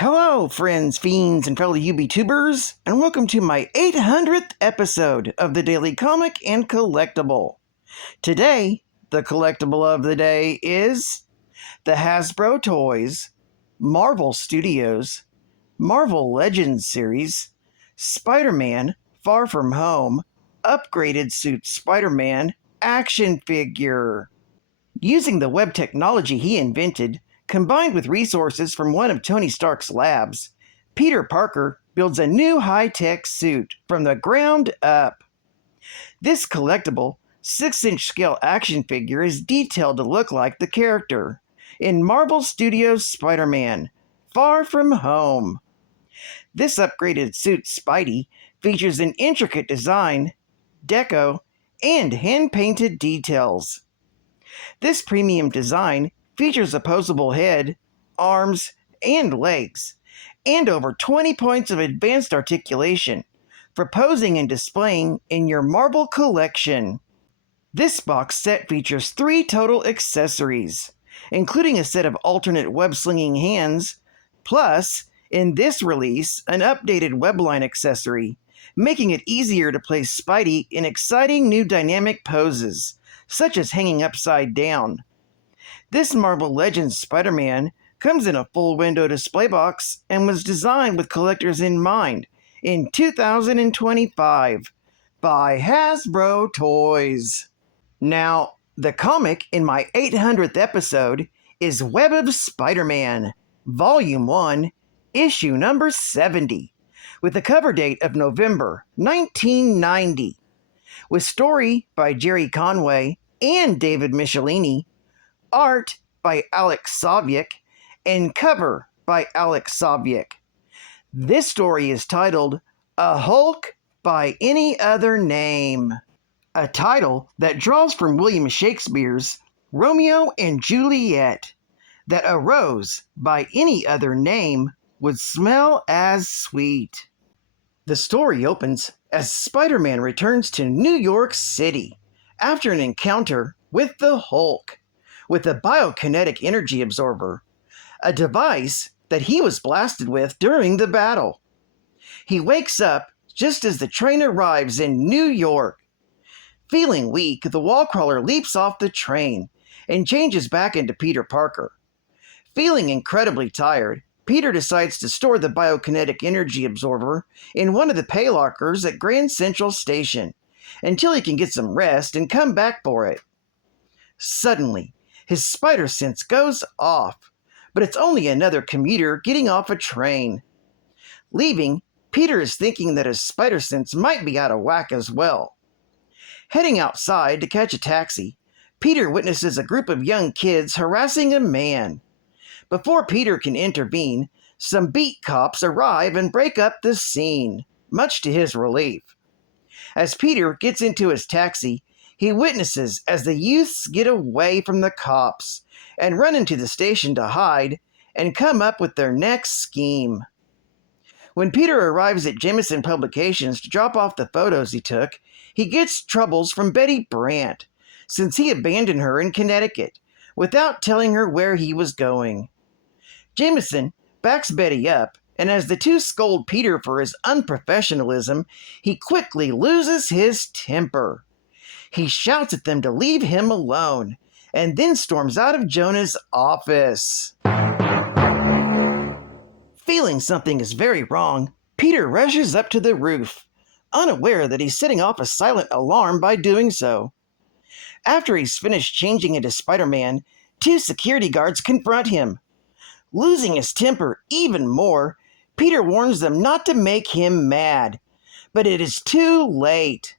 Hello, friends, fiends, and fellow UBTubers, and welcome to my 800th episode of the Daily Comic and Collectible. Today, the collectible of the day is the Hasbro Toys, Marvel Studios, Marvel Legends series, Spider-Man Far From Home, Upgraded Suit Spider-Man action figure. Using the web technology he invented, combined with resources from one of Tony Stark's labs, Peter Parker builds a new high-tech suit from the ground up. This collectible, 6-inch scale action figure is detailed to look like the character in Marvel Studios' Spider-Man, Far From Home. This upgraded suit Spidey features an intricate design, deco, and hand-painted details. This premium design features a posable head, arms, and legs, and over 20 points of advanced articulation for posing and displaying in your Marvel collection. This box set features 3 total accessories, including a set of alternate web-slinging hands, plus, in this release, an updated webline accessory, making it easier to place Spidey in exciting new dynamic poses, such as hanging upside down. This Marvel Legends Spider-Man comes in a full window display box and was designed with collectors in mind in 2025 by Hasbro Toys. Now, the comic in my 800th episode is Web of Spider-Man, Volume 1, Issue number 70, with a cover date of November 1990. With story by Jerry Conway and David Michelini, art by Alex Soviek, and cover by Alex Soviek. This story is titled A Hulk by Any Other Name, a title that draws from William Shakespeare's Romeo and Juliet, that a rose by any other name would smell as sweet. The story opens as Spider-Man returns to New York City after an encounter with the Hulk, with a biokinetic energy absorber, a device that he was blasted with during the battle. He wakes up just as the train arrives in New York. Feeling weak, the wall-crawler leaps off the train and changes back into Peter Parker. Feeling incredibly tired, Peter decides to store the biokinetic energy absorber in one of the pay lockers at Grand Central Station until he can get some rest and come back for it. Suddenly, his spider sense goes off, but it's only another commuter getting off a train. Leaving, Peter is thinking that his spider sense might be out of whack as well. Heading outside to catch a taxi, Peter witnesses a group of young kids harassing a man. Before Peter can intervene, some beat cops arrive and break up the scene, much to his relief. As Peter gets into his taxi, he witnesses as the youths get away from the cops and run into the station to hide and come up with their next scheme. When Peter arrives at Jameson Publications to drop off the photos he took, he gets troubles from Betty Brant, since he abandoned her in Connecticut without telling her where he was going. Jameson backs Betty up, and as the two scold Peter for his unprofessionalism, he quickly loses his temper. He shouts at them to leave him alone, and then storms out of Jonah's office. Feeling something is very wrong, Peter rushes up to the roof, unaware that he's setting off a silent alarm by doing so. After he's finished changing into Spider-Man, 2 security guards confront him. Losing his temper even more, Peter warns them not to make him mad, but it is too late.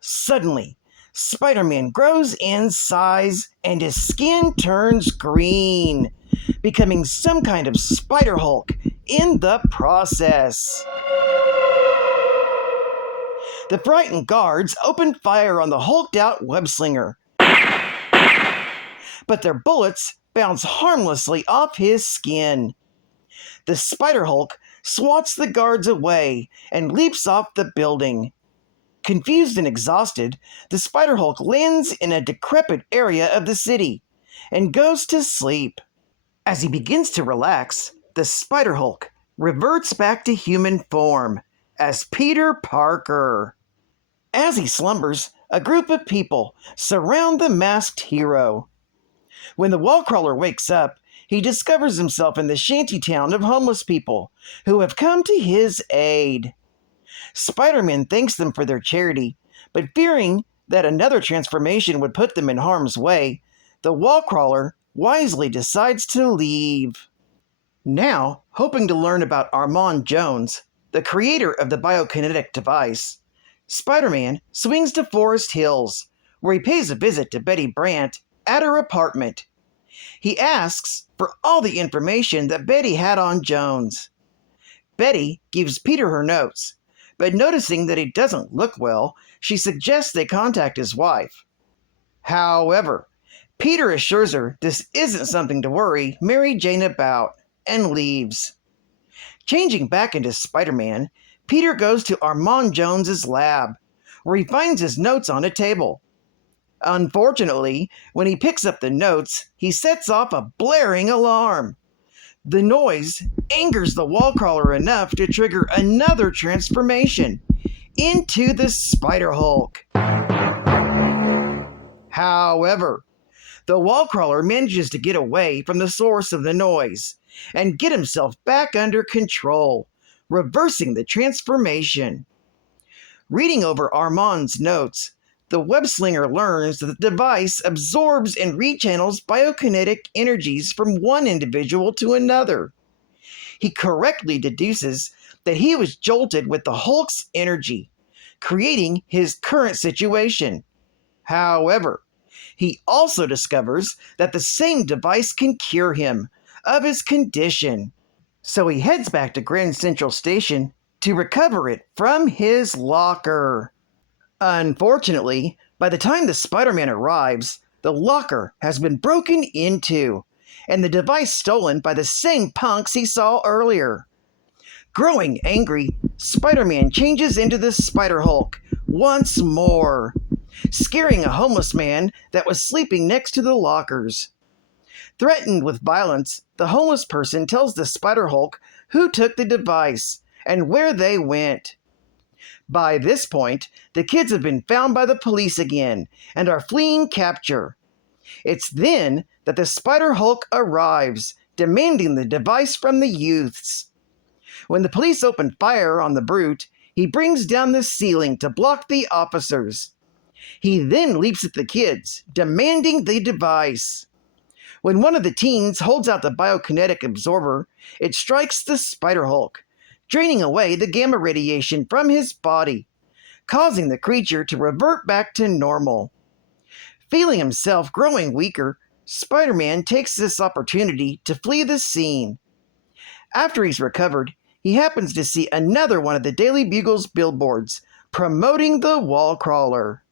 Suddenly, Spider-Man grows in size and his skin turns green, becoming some kind of Spider-Hulk in the process. The frightened guards open fire on the hulked-out web-slinger, but their bullets bounce harmlessly off his skin. The Spider-Hulk swats the guards away and leaps off the building. Confused and exhausted, the Spider-Hulk lands in a decrepit area of the city and goes to sleep. As he begins to relax, the Spider-Hulk reverts back to human form as Peter Parker. As he slumbers, a group of people surround the masked hero. When the wall-crawler wakes up, he discovers himself in the shantytown of homeless people who have come to his aid. Spider-Man thanks them for their charity, but fearing that another transformation would put them in harm's way, the wall-crawler wisely decides to leave. Now, hoping to learn about Armand Jones, the creator of the biokinetic device, Spider-Man swings to Forest Hills, where he pays a visit to Betty Brant at her apartment. He asks for all the information that Betty had on Jones. Betty gives Peter her notes, but noticing that he doesn't look well, she suggests they contact his wife. However, Peter assures her this isn't something to worry Mary Jane about, and leaves. Changing back into Spider-Man, Peter goes to Armand Jones's lab, where he finds his notes on a table. Unfortunately, when he picks up the notes, he sets off a blaring alarm. The noise angers the wall-crawler enough to trigger another transformation into the Spider-Hulk. However, the wall-crawler manages to get away from the source of the noise and get himself back under control, reversing the transformation. Reading over Armand's notes, the web-slinger learns that the device absorbs and rechannels biokinetic energies from one individual to another. He correctly deduces that he was jolted with the Hulk's energy, creating his current situation. However, he also discovers that the same device can cure him of his condition. So he heads back to Grand Central Station to recover it from his locker. Unfortunately, by the time the Spider-Man arrives, the locker has been broken into, and the device stolen by the same punks he saw earlier. Growing angry, Spider-Man changes into the Spider-Hulk once more, scaring a homeless man that was sleeping next to the lockers. Threatened with violence, the homeless person tells the Spider-Hulk who took the device and where they went. By this point, the kids have been found by the police again and are fleeing capture. It's then that the Spider-Hulk arrives, demanding the device from the youths. When the police open fire on the brute, he brings down the ceiling to block the officers. He then leaps at the kids, demanding the device. When one of the teens holds out the biokinetic absorber, it strikes the Spider-Hulk, draining away the gamma radiation from his body, causing the creature to revert back to normal. Feeling himself growing weaker, Spider-Man takes this opportunity to flee the scene. After he's recovered, he happens to see another one of the Daily Bugle's billboards promoting the wall crawler,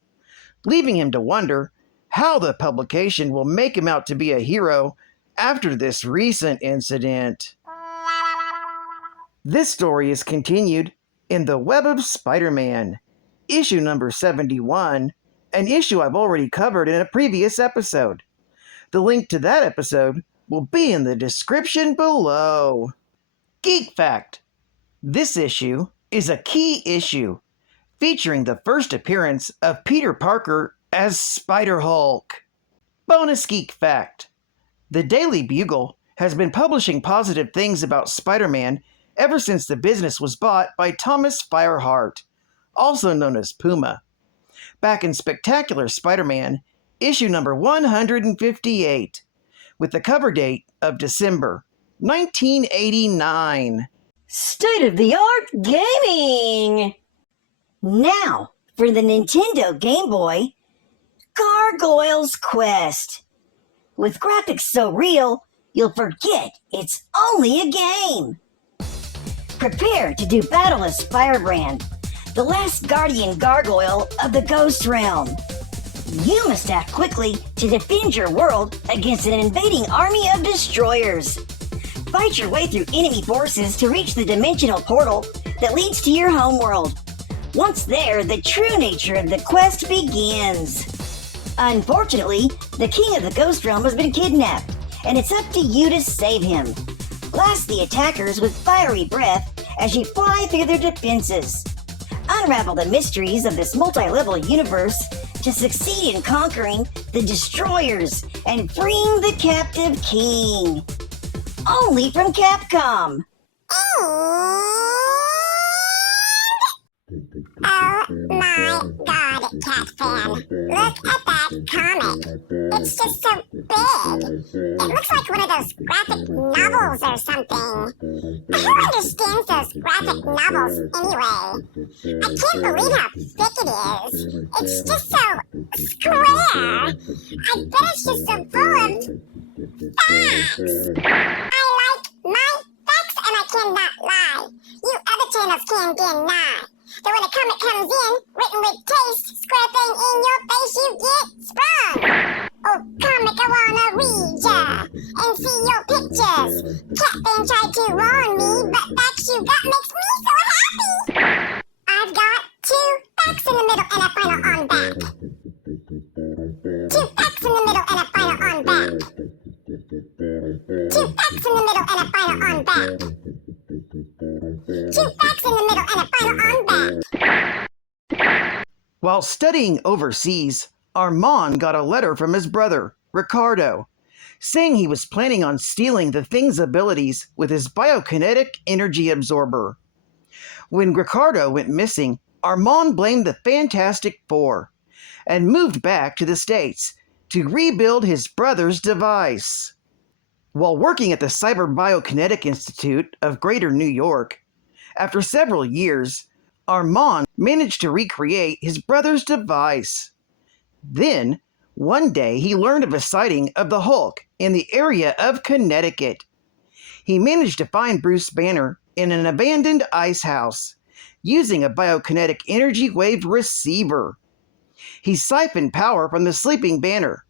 leaving him to wonder how the publication will make him out to be a hero after this recent incident. This story is continued in The Web of Spider-Man, issue number 71, an issue I've already covered in a previous episode. The link to that episode will be in the description below. Geek Fact: this issue is a key issue, featuring the first appearance of Peter Parker as Spider-Hulk. Bonus Geek Fact: the Daily Bugle has been publishing positive things about Spider-Man ever since the business was bought by Thomas Fireheart, also known as Puma, back in Spectacular Spider-Man, issue number 158, with the cover date of December 1989. State-of-the-art gaming! Now, for the Nintendo Game Boy, Gargoyles Quest. With graphics so real, you'll forget it's only a game. Prepare to do battle as Firebrand, the last guardian gargoyle of the Ghost Realm. You must act quickly to defend your world against an invading army of destroyers. Fight your way through enemy forces to reach the dimensional portal that leads to your homeworld. Once there, the true nature of the quest begins. Unfortunately, the king of the Ghost Realm has been kidnapped, and it's up to you to save him. blast the attackers with fiery breath as she flies through their defenses. Unravel the mysteries of this multi-level universe to succeed in conquering the destroyers and freeing the captive king. Only from Capcom. Oh my god, Cat Fan. Look at that comic. It's just so big. It looks like one of those graphic novels or something. Who understands those graphic novels anyway? I can't believe how thick it is. It's just so square. I bet it's just so full of facts. I like my facts and I cannot lie. You other channels can deny. So when a comic comes in, written with taste, square thing in your face, you get sprung. Oh, comic, I wanna read ya and see your pictures. Catfan tried to warn me, but facts you got makes me so happy. I've got 2 facts in the middle and a final on back. 2 facts in the middle and a final on back. 2 facts in the middle and a final on back. 2 facts in the middle and a final on back. While studying overseas, Armand got a letter from his brother, Ricardo, saying he was planning on stealing the Thing's abilities with his biokinetic energy absorber. When Ricardo went missing, Armand blamed the Fantastic Four and moved back to the States to rebuild his brother's device. While working at the Cyber Biokinetic Institute of Greater New York, after several years, Armand managed to recreate his brother's device. Then, one day, he learned of a sighting of the Hulk in the area of Connecticut. He managed to find Bruce Banner in an abandoned ice house, using a biokinetic energy wave receiver. He siphoned power from the sleeping Banner,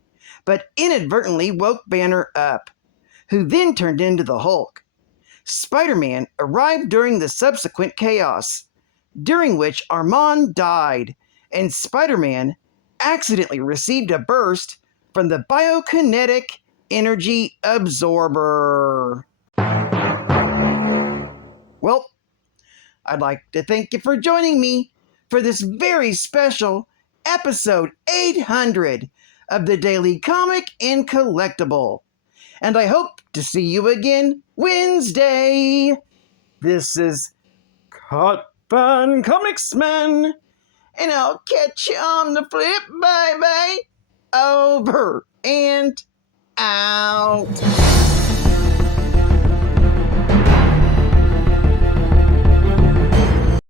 but inadvertently woke Banner up, who then turned into the Hulk. Spiderman arrived during the subsequent chaos, during which Armand died, and Spiderman accidentally received a burst from the biokinetic energy absorber. Well, I'd like to thank you for joining me for this very special episode 800 of the Daily Comic and Collectible. And I hope to see you again Wednesday. This is Fun Comics Man, and I'll catch you on the flip. Bye-bye. Over and out.